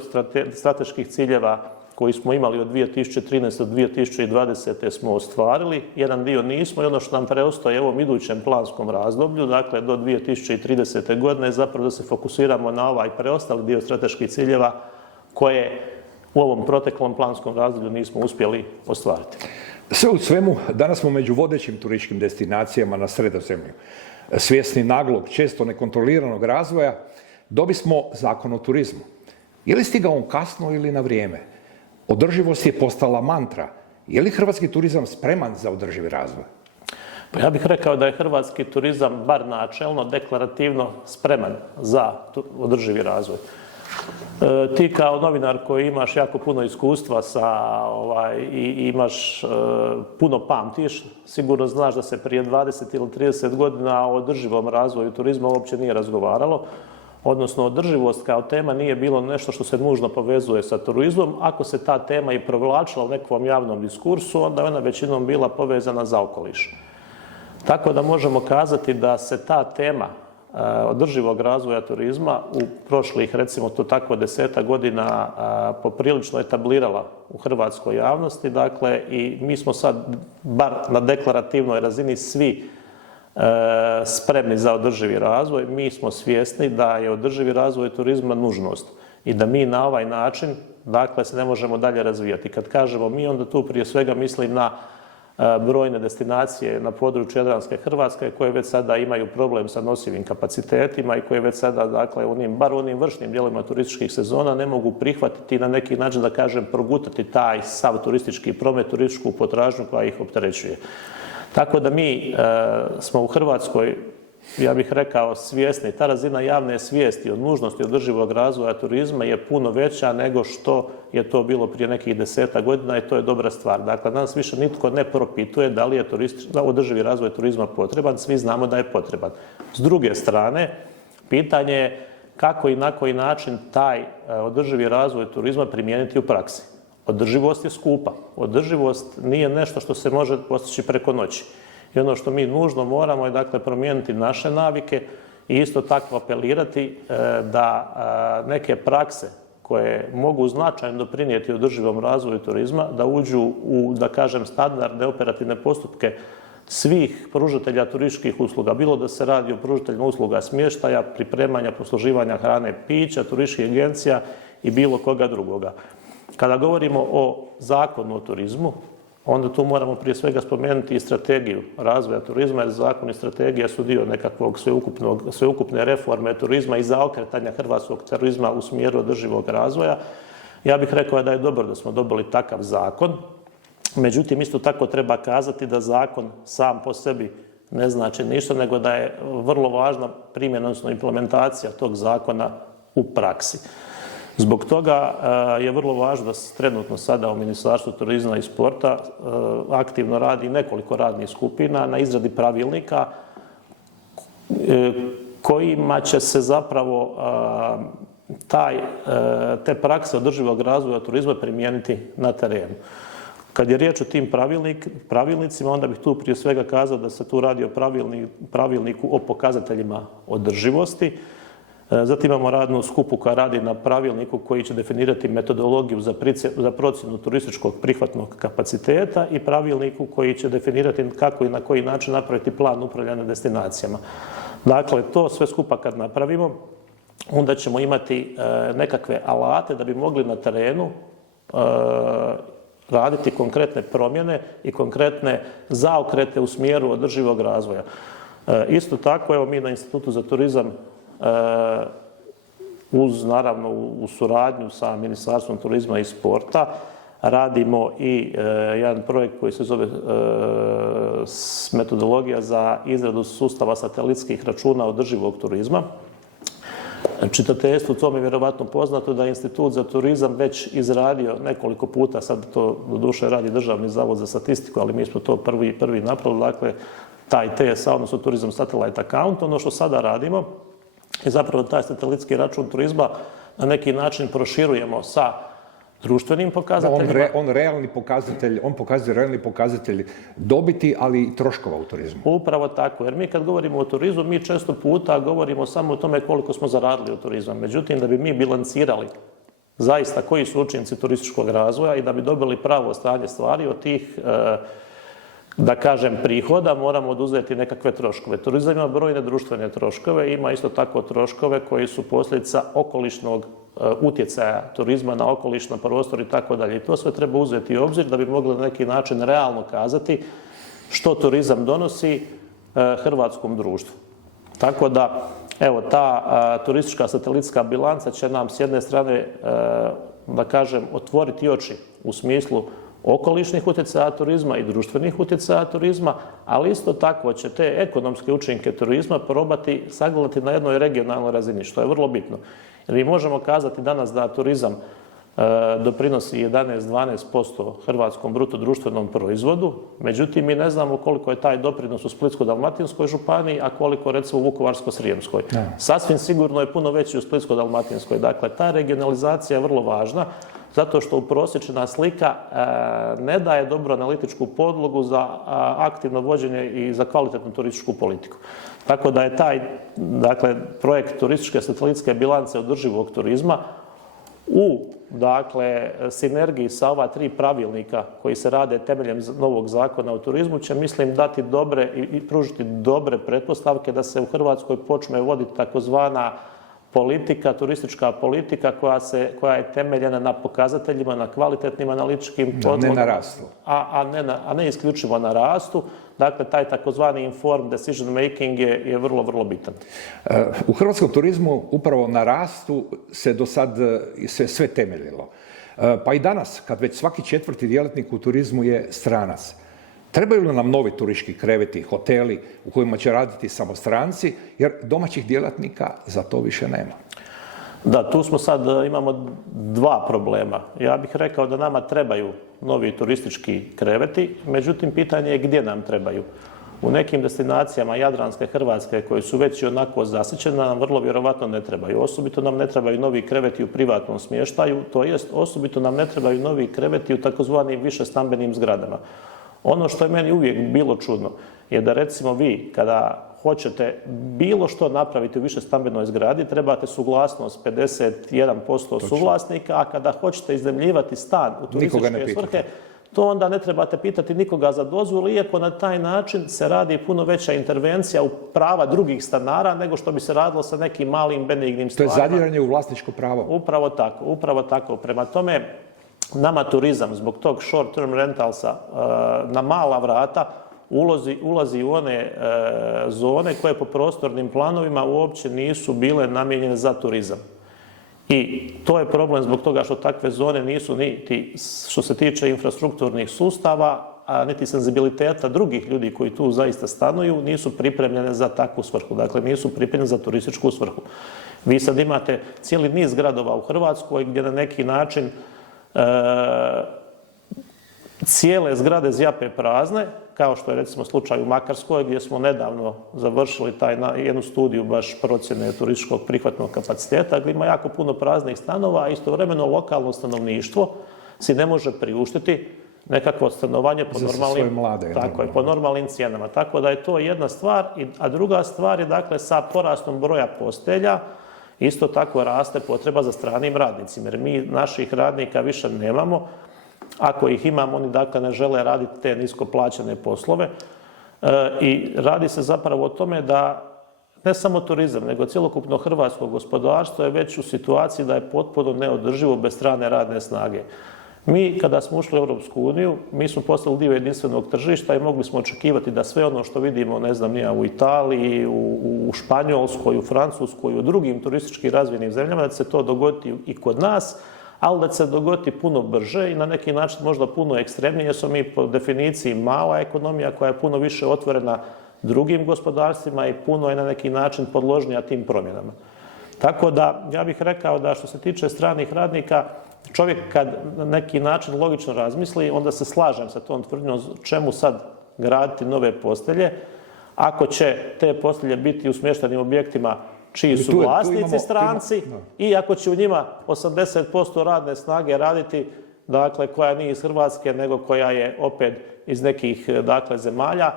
strateških ciljeva koji smo imali od 2013. do 2020. smo ostvarili, jedan dio nismo i ono što nam preostaje u ovom idućem planskom razdoblju, dakle do 2030. godine, je zapravo da se fokusiramo na ovaj preostali dio strateških ciljeva koje u ovom proteklom planskom razdoblju nismo uspjeli ostvariti. Sve u svemu, danas smo među vodećim turističkim destinacijama na Sredozemlju. Svjesni naglog, često nekontroliranog razvoja, dobismo Zakon o turizmu. Je li stigao on kasno ili na vrijeme? Održivost je postala mantra. Je li hrvatski turizam spreman za održivi razvoj? Pa ja bih rekao da je hrvatski turizam bar načelno, deklarativno spreman za održivi razvoj. Ti kao novinar koji imaš jako puno iskustva i imaš puno pamtiš, sigurno znaš da se prije 20 ili 30 godina o održivom razvoju turizma uopće nije razgovaralo, odnosno održivost kao tema nije bilo nešto što se nužno povezuje sa turizmom. Ako se ta tema i provlačila u nekom javnom diskursu, onda je ona većinom bila povezana za okoliš. Tako da možemo kazati da se ta tema održivog razvoja turizma u prošlih, recimo to tako, 10 godina poprilično etablirala u hrvatskoj javnosti. Dakle, i mi smo sad, bar na deklarativnoj razini, svi spremni za održivi razvoj. Mi smo svjesni da je održivi razvoj turizma nužnost i da mi na ovaj način, dakle, se ne možemo dalje razvijati. Kad kažemo mi, onda tu prije svega mislim na brojne destinacije na području Jadranske Hrvatske koje već sada imaju problem sa nosivim kapacitetima i koje već sada, dakle, bar u onim vršnim dijelovima turističkih sezona ne mogu prihvatiti na neki način, da kažem, progutati taj sav turistički promet, turističku potražnju koja ih opterećuje. Tako da mi smo u Hrvatskoj, ja bih rekao, svjesni, ta razina javne svijesti o nužnosti održivog razvoja turizma je puno veća nego što je to bilo prije nekih 10 godina i to je dobra stvar. Dakle, danas više nitko ne propituje da li je održivi razvoj turizma potreban, svi znamo da je potreban. S druge strane, pitanje je kako i na koji način taj održivi razvoj turizma primijeniti u praksi. Održivost je skupa. Održivost nije nešto što se može postići preko noći. I ono što mi nužno moramo je, dakle, promijeniti naše navike i isto tako apelirati da neke prakse koje mogu značajno doprinijeti održivom razvoju turizma, da uđu u, da kažem, standardne operativne postupke svih pružatelja turističkih usluga, bilo da se radi o pružateljima usluga smještaja, pripremanja, posluživanja hrane, pića, turističkih agencija i bilo koga drugoga. Kada govorimo o Zakonu o turizmu, onda tu moramo prije svega spomenuti i strategiju razvoja turizma, jer zakon i strategija su dio nekakvog sveukupne reforme turizma i zaokretanja hrvatskog turizma u smjeru održivog razvoja. Ja bih rekao da je dobro da smo dobili takav zakon, međutim isto tako treba kazati da zakon sam po sebi ne znači ništa, nego da je vrlo važna primjena, odnosno implementacija tog zakona u praksi. Zbog toga je vrlo važno da se trenutno sada u Ministarstvu turizma i sporta aktivno radi nekoliko radnih skupina na izradi pravilnika kojima će se zapravo te prakse održivog razvoja turizma primijeniti na terenu. Kad je riječ o tim pravilnicima, onda bih tu prije svega kazao da se tu radi o pravilniku o pokazateljima održivosti. Zatim imamo radnu skupu koja radi na pravilniku koji će definirati metodologiju za procjenu turističkog prihvatnog kapaciteta i pravilniku koji će definirati kako i na koji način napraviti plan upravljanja destinacijama. Dakle, to sve skupa kad napravimo, onda ćemo imati nekakve alate da bi mogli na terenu raditi konkretne promjene i konkretne zaokrete u smjeru održivog razvoja. Isto tako, evo, mi na Institutu za turizam naravno u suradnju sa Ministarstvom turizma i sporta radimo i jedan projekt koji se zove metodologija za izradu sustava satelitskih računa održivog turizma. Čitateljstvu to mi je vjerovatno poznato da je Institut za turizam već izradio nekoliko puta, sad to doduše radi Državni zavod za statistiku, ali mi smo to prvi napravili, dakle taj TSA, odnosno Tourism Satellite Account. Ono što sada radimo i zapravo taj satelitski račun turizma na neki način proširujemo sa društvenim pokazateljima. On pokazuje realni pokazatelj dobiti, ali i troškova u turizmu. Upravo tako, jer mi kad govorimo o turizmu, mi često puta govorimo samo o tome koliko smo zaradili od turizma. Međutim, da bi mi bilancirali zaista koji su učinci turističkog razvoja i da bi dobili pravo stanje stvari od tih, da kažem, prihoda, moramo oduzeti nekakve troškove. Turizam ima brojne društvene troškove, ima isto tako troškove koji su posljedica okolišnog utjecaja turizma na okoliš, na prostor i tako dalje. I to sve treba uzeti u obzir da bi mogli na neki način realno kazati što turizam donosi hrvatskom društvu. Tako da, evo, ta turistička satelitska bilanca će nam s jedne strane, da kažem, otvoriti oči u smislu okolišnih utjecaja turizma i društvenih utjecaja turizma, ali isto tako će te ekonomske učinke turizma probati sagledati na jednoj regionalnoj razini, što je vrlo bitno. Jer mi možemo kazati danas da turizam doprinosi 11-12% hrvatskom bruto društvenom proizvodu, međutim mi ne znamo koliko je taj doprinos u Splitsko-dalmatinskoj županiji, a koliko recimo u Vukovarsko-srijemskoj. Sasvim sigurno je puno veći u Splitsko-dalmatinskoj. Dakle, ta regionalizacija je vrlo važna, zato što uprosječena slika ne daje dobru analitičku podlogu za aktivno vođenje i za kvalitetnu turističku politiku. Tako da je taj, dakle, projekt turističke satelitske bilance održivog turizma u, dakle, sinergiji sa ova 3 pravilnika koji se rade temeljem novog zakona o turizmu će, mislim, dati dobre i pružiti dobre pretpostavke da se u Hrvatskoj počne voditi takozvana politika, turistička politika koja je temeljena na pokazateljima, na kvalitetnim analitičkim podlogama, ne na rastu. A ne isključivo na rastu. Dakle, taj takozvani informed decision making je vrlo, vrlo bitan. U hrvatskom turizmu upravo na rastu se do sad sve temeljilo. Pa i danas, kad već svaki 4. djelatnik u turizmu je stranac, trebaju li nam novi turistički kreveti, hoteli u kojima će raditi samo stranci, jer domaćih djelatnika za to više nema? Da, tu smo sad, imamo 2 problema. Ja bih rekao da nama trebaju novi turistički kreveti, međutim, pitanje je gdje nam trebaju. U nekim destinacijama Jadranske Hrvatske koji su već i onako zasićene nam vrlo vjerovatno ne trebaju. Osobito nam ne trebaju novi kreveti u privatnom smještaju, to jest osobito nam ne trebaju novi kreveti u takozvanim višestambenim zgradama. Ono što je meni uvijek bilo čudno je da, recimo, vi kada hoćete bilo što napraviti u višestambenoj zgradi, trebate suglasnost 51% suvlasnika, a kada hoćete iznajmljivati stan u turističke svrhe, to onda ne trebate pitati nikoga za dozvolu, iako na taj način se radi puno veća intervencija u prava drugih stanara nego što bi se radilo sa nekim malim benignim stvarima. To je zadiranje u vlasničko pravo. Upravo tako. Prema tome, nama turizam zbog tog short term rentalsa na mala vrata ulazi u one zone koje po prostornim planovima uopće nisu bile namijenjene za turizam. I to je problem zbog toga što takve zone nisu niti što se tiče infrastrukturnih sustava, a niti senzibiliteta drugih ljudi koji tu zaista stanuju, nisu pripremljene za takvu svrhu. Dakle, nisu pripremljene za turističku svrhu. Vi sad imate cijeli niz gradova u Hrvatskoj gdje na neki način cijele zgrade zjape prazne, kao što je recimo slučaj u Makarskoj, gdje smo nedavno završili jednu studiju baš procjene turističkog prihvatnog kapaciteta, gdje ima jako puno praznih stanova, a istovremeno lokalno stanovništvo si ne može priuštiti nekakvo stanovanje po normalnim cijenama. Tako da je to jedna stvar, a druga stvar je, dakle, sa porastom broja postelja isto tako raste potreba za stranim radnicima, jer mi naših radnika više nemamo. Ako ih imamo, oni, dakle, ne žele raditi te nisko plaćene poslove. I radi se zapravo o tome da ne samo turizam, nego cjelokupno hrvatsko gospodarstvo je već u situaciji da je potpuno neodrživo bez strane radne snage. Mi, kada smo ušli u Europsku uniju, mi smo postali dio jedinstvenog tržišta i mogli smo očekivati da sve ono što vidimo, ne znam, u Italiji, u Španjolskoj, u Francuskoj, u drugim turistički razvijenim zemljama, da će se to dogoditi i kod nas, ali da će se dogoditi puno brže i na neki način možda puno ekstremnije, jer smo mi po definiciji mala ekonomija koja je puno više otvorena drugim gospodarstvima i puno je na neki način podložnija tim promjenama. Tako da, ja bih rekao da što se tiče stranih radnika, čovjek kad na neki način logično razmisli, onda se slažem sa tom tvrdnjom čemu sad graditi nove postelje, ako će te postelje biti u smještajnim objektima čiji su vlasnici stranci i ako će u njima 80% radne snage raditi, dakle, koja nije iz Hrvatske, nego koja je opet iz nekih, dakle, zemalja,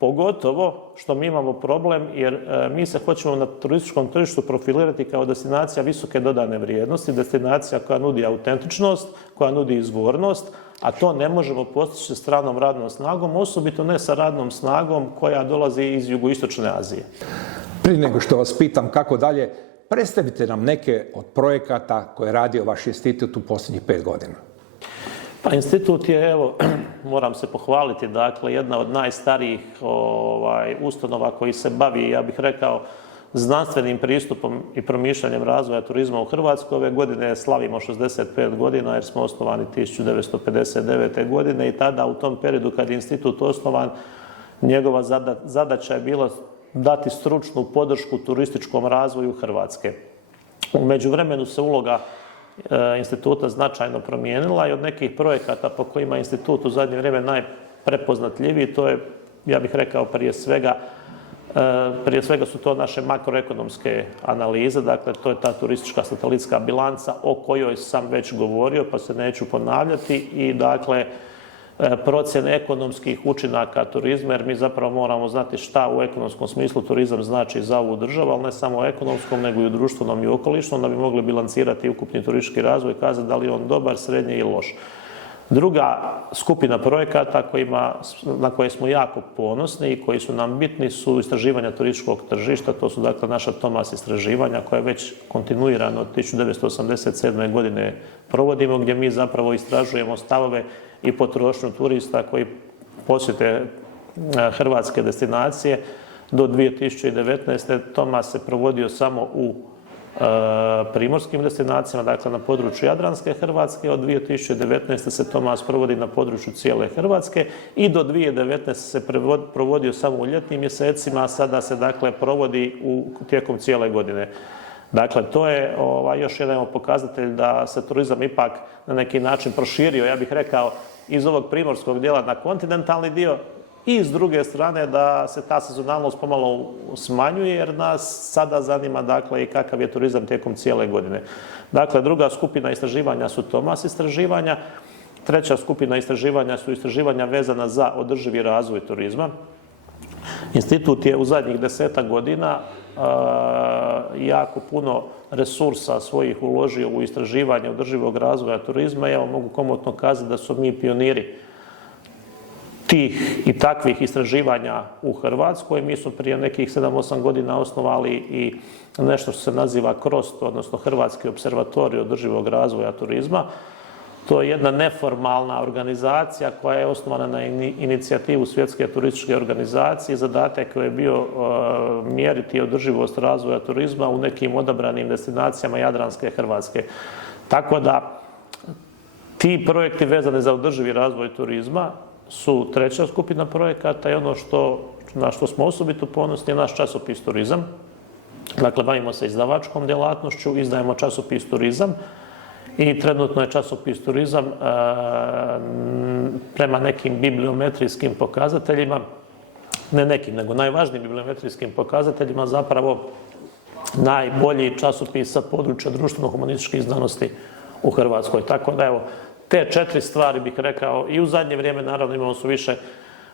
pogotovo što mi imamo problem jer mi se hoćemo na turističkom tržištu profilirati kao destinacija visoke dodane vrijednosti, destinacija koja nudi autentičnost, koja nudi izvornost, a to ne možemo postići stranom radnom snagom, osobito ne sa radnom snagom koja dolazi iz jugoistočne Azije. Prije nego što vas pitam kako dalje, predstavite nam neke od projekata koje je radio vaš institut u posljednjih 5 godina. Pa institut je, evo, moram se pohvaliti, dakle, jedna od najstarijih ustanova koji se bavi, ja bih rekao, znanstvenim pristupom i promišljanjem razvoja turizma u Hrvatskoj. Ove godine slavimo 65 godina jer smo osnovani 1959. godine i tada u tom periodu kad je institut osnovan, njegova zadaća je bila dati stručnu podršku turističkom razvoju Hrvatske. U međuvremenu se uloga instituta značajno promijenila i od nekih projekata po kojima je institut u zadnje vrijeme najprepoznatljiviji, to je, ja bih rekao, prije svega su to naše makroekonomske analize, dakle to je ta turistička satelitska bilanca o kojoj sam već govorio, pa se neću ponavljati, i dakle procjene ekonomskih učinaka turizma, jer mi zapravo moramo znati šta u ekonomskom smislu turizam znači za ovu državu, ali ne samo u ekonomskom, nego i u društvenom i okolišnom, da bi mogli bilancirati ukupni turistički razvoj i kazati da li je on dobar, srednji ili loš. Druga skupina projekata na koje smo jako ponosni i koji su nam bitni su istraživanja turističkog tržišta. To su dakle naša Thomas istraživanja koje već kontinuirano od 1987. godine provodimo, gdje mi zapravo istražujemo stavove i potrošnju turista koji posjete hrvatske destinacije. Do 2019. Thomas se provodio samo u primorskim destinacijama, dakle na području Jadranske Hrvatske. Od 2019. se Thomas provodi na području cijele Hrvatske i do 2019. se provodio samo u ljetnim mjesecima, a sada se dakle provodi tijekom cijele godine. Dakle, to je još jedan pokazatelj da se turizam ipak na neki način proširio, ja bih rekao, iz ovog primorskog dijela na kontinentalni dio, i s druge strane da se ta sezonalnost pomalo smanjuje, jer nas sada zanima dakle i kakav je turizam tijekom cijele godine. Dakle, druga skupina istraživanja su Thomas istraživanja. Treća skupina istraživanja su istraživanja vezana za održivi razvoj turizma. Institut je u zadnjih 10 godina jako puno resursa svojih uložio u istraživanje održivog razvoja turizma. Ja vam mogu komotno kazati da su mi pioniri tih i takvih istraživanja u Hrvatskoj. Mi smo prije nekih 7-8 godina osnovali i nešto što se naziva KROST, odnosno Hrvatski observatorij održivog razvoja turizma. To je jedna neformalna organizacija koja je osnovana na inicijativu Svjetske turističke organizacije. Zadatak je bio mjeriti održivost razvoja turizma u nekim odabranim destinacijama Jadranske Hrvatske. Tako da ti projekti vezani za održivi razvoj turizma su treća skupina projekata i ono na što smo osobito ponosni je naš časopis Turizam. Dakle, bavimo se izdavačkom djelatnošću, izdajemo časopis Turizam i trenutno je časopis Turizam prema nekim bibliometrijskim pokazateljima, ne nekim, nego najvažnijim bibliometrijskim pokazateljima, zapravo najbolji časopis sa područja društveno-humanističkih znanosti u Hrvatskoj. Tako da evo, te 4 stvari bih rekao, i u zadnje vrijeme naravno imamo su više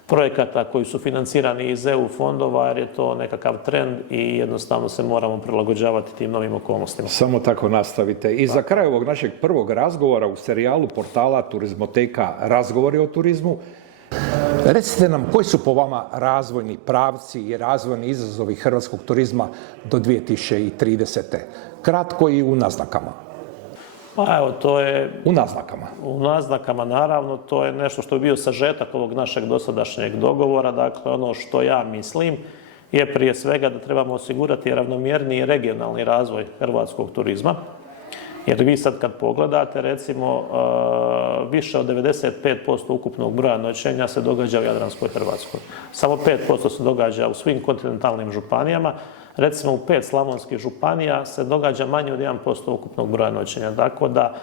projekata koji su financirani iz EU fondova, jer je to nekakav trend i jednostavno se moramo prilagođavati tim novim okolnostima. Samo tako nastavite. I za kraj ovog našeg prvog razgovora u serijalu portala Turizmoteka Razgovori o turizmu, recite nam koji su po vama razvojni pravci i razvojni izazovi hrvatskog turizma do 2030. Kratko i u naznakama. Pa evo, to je... U naznakama. U naznakama, naravno, to je nešto što je bio sažetak ovog našeg dosadašnjeg dogovora. Dakle, ono što ja mislim je prije svega da trebamo osigurati ravnomjerniji regionalni razvoj hrvatskog turizma. Jer vi sad kad pogledate, recimo, više od 95% ukupnog broja noćenja se događa u Jadranskoj Hrvatskoj. Samo 5% se događa u svim kontinentalnim županijama. Recimo u 5 slavonskih županija se događa manje od 1% ukupnog broja noćenja. Tako da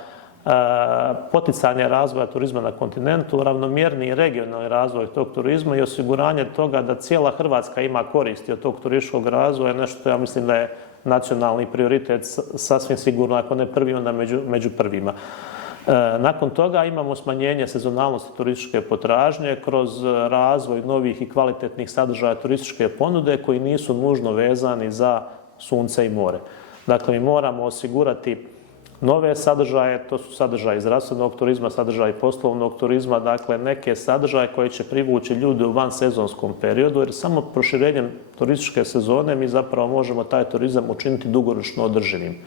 poticanje razvoja turizma na kontinentu, ravnomjerniji regionalni razvoj tog turizma i osiguranje toga da cijela Hrvatska ima koristi od tog turističkog razvoja je nešto, ja mislim da je nacionalni prioritet sasvim sigurno, ako ne prvi, onda među prvima. Nakon toga imamo smanjenje sezonalnosti turističke potražnje kroz razvoj novih i kvalitetnih sadržaja turističke ponude koji nisu nužno vezani za sunce i more. Dakle, mi moramo osigurati nove sadržaje, to su sadržaji zdravstvenog turizma, sadržaji poslovnog turizma, dakle neke sadržaje koje će privući ljude u vansezonskom periodu, jer samo proširenjem turističke sezone mi zapravo možemo taj turizam učiniti dugoročno održivim.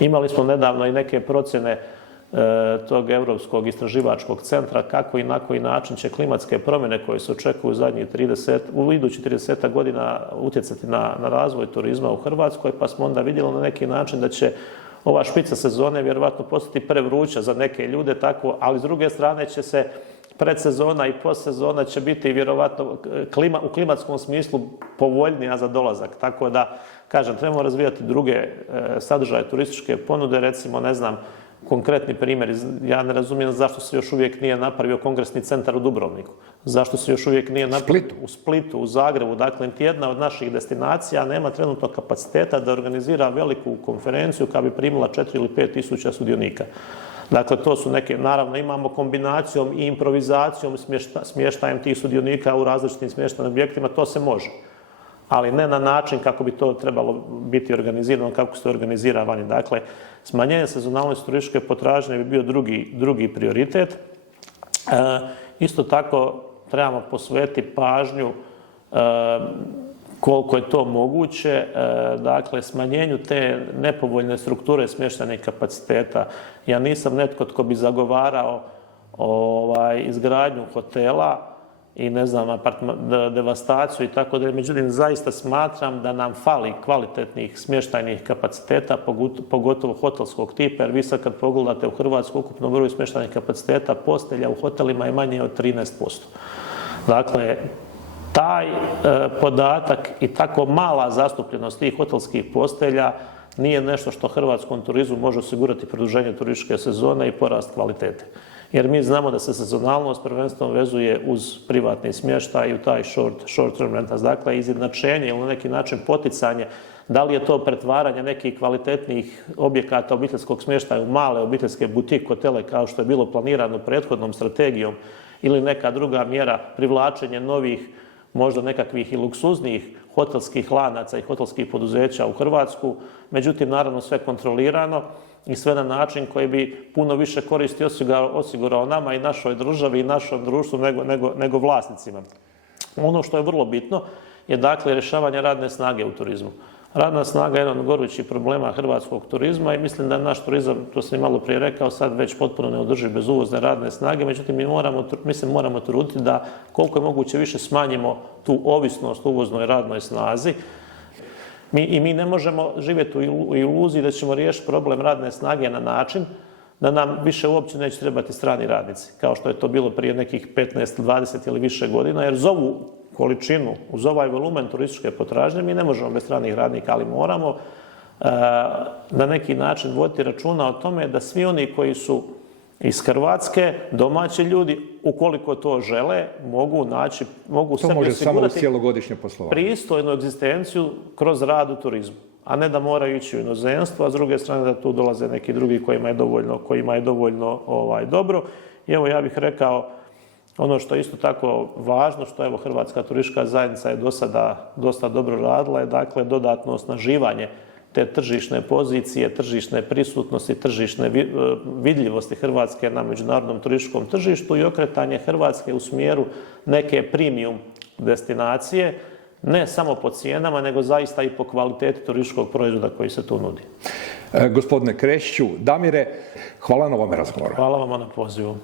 Imali smo nedavno i neke procjene tog Europskog istraživačkog centra kako i na koji način će klimatske promjene koje se očekuju u idućih 30 godina utjecati na razvoj turizma u Hrvatskoj, pa smo onda vidjeli na neki način da će ova špica sezone vjerovatno postati prevruća za neke ljude, tako, ali s druge strane će se predsezona i postsezona će biti vjerovatno u klimatskom smislu povoljnija za dolazak. Tako da, kažem, trebamo razvijati druge sadržaje turističke ponude, recimo, ne znam, konkretni primjer, ja ne razumijem zašto se još uvijek nije napravio kongresni centar u Dubrovniku, zašto se još uvijek nije napravio u Splitu, u Zagrebu, dakle, niti jedna od naših destinacija nema trenutno kapaciteta da organizira veliku konferenciju koja bi primila 4 ili 5 tisuća sudionika. Dakle, to su neke, naravno, imamo kombinacijom i improvizacijom, smještajem tih sudionika u različitim smještajnim objektima, to se može. Ali ne na način kako bi to trebalo biti organizirano, kako se organizira vani. Dakle, smanjenje sezonalnosti turističke potražnje bi bio drugi prioritet. Isto tako trebamo posvetiti pažnju koliko je to moguće, dakle, smanjenju te nepovoljne strukture smještajnih kapaciteta. Ja nisam netko tko bi zagovarao izgradnju hotela i, ne znam, devastaciju i tako da. Međutim, zaista smatram da nam fali kvalitetnih smještajnih kapaciteta, pogotovo hotelskog tipa, jer vi sad kad pogledate u Hrvatsku ukupno broj smještajnih kapaciteta postelja u hotelima je manje od 13%. Dakle, taj podatak i tako mala zastupljenost tih hotelskih postelja nije nešto što hrvatskom turizmu može osigurati produženje turističke sezone i porast kvalitete. Jer mi znamo da se sezonalnost prvenstveno vezuje uz privatni smještaj i u taj short term rentals, dakle izjednačenje ili na neki način poticanje, da li je to pretvaranje nekih kvalitetnih objekata obiteljskog smještaja u male obiteljske butik hotele kao što je bilo planirano prethodnom strategijom ili neka druga mjera, privlačenje novih, možda nekakvih i luksuznijih hotelskih lanaca i hotelskih poduzeća u Hrvatsku, međutim, naravno, sve kontrolirano i sve na način koji bi puno više koristi osigurao nama i našoj državi i našem društvu nego vlasnicima. Ono što je vrlo bitno je, dakle, rješavanje radne snage u turizmu. Radna snaga je jedan od gorućih problema hrvatskog turizma i mislim da naš turizam, to sam i malo prije rekao, sad već potpuno ne održi bez uvozne radne snage, međutim mi se moramo truditi da koliko je moguće više smanjimo tu ovisnost o uvoznoj radnoj snazi. Mi ne možemo živjeti u iluziji da ćemo riješiti problem radne snage na način da nam više uopće neće trebati strani radnici, kao što je to bilo prije nekih 15, 20 ili više godina, jer za ovu količinu, uz ovaj volumen turističke potražnje, mi ne možemo bez stranih radnika, ali moramo na neki način voditi računa o tome da svi oni koji su iz Hrvatske, domaći ljudi, ukoliko to žele, mogu sebi osigurati pristojnu egzistenciju kroz rad u turizmu, a ne da moraju ići u inozemstvo, a s druge strane da tu dolaze neki drugi kojima je dovoljno dobro. I evo, ja bih rekao, ono što je isto tako važno, što evo Hrvatska turistička zajednica je do sada dosta dobro radila, je, dakle, dodatno osnaživanje te tržišne pozicije, tržišne prisutnosti, tržišne vidljivosti Hrvatske na međunarodnom turističkom tržištu i okretanje Hrvatske u smjeru neke premium destinacije, ne samo po cijenama, nego zaista i po kvaliteti turističkog proizvoda koji se tu nudi. Gospodine Krešiću, Damire, hvala na ovome razgovoru. Hvala vam na pozivu.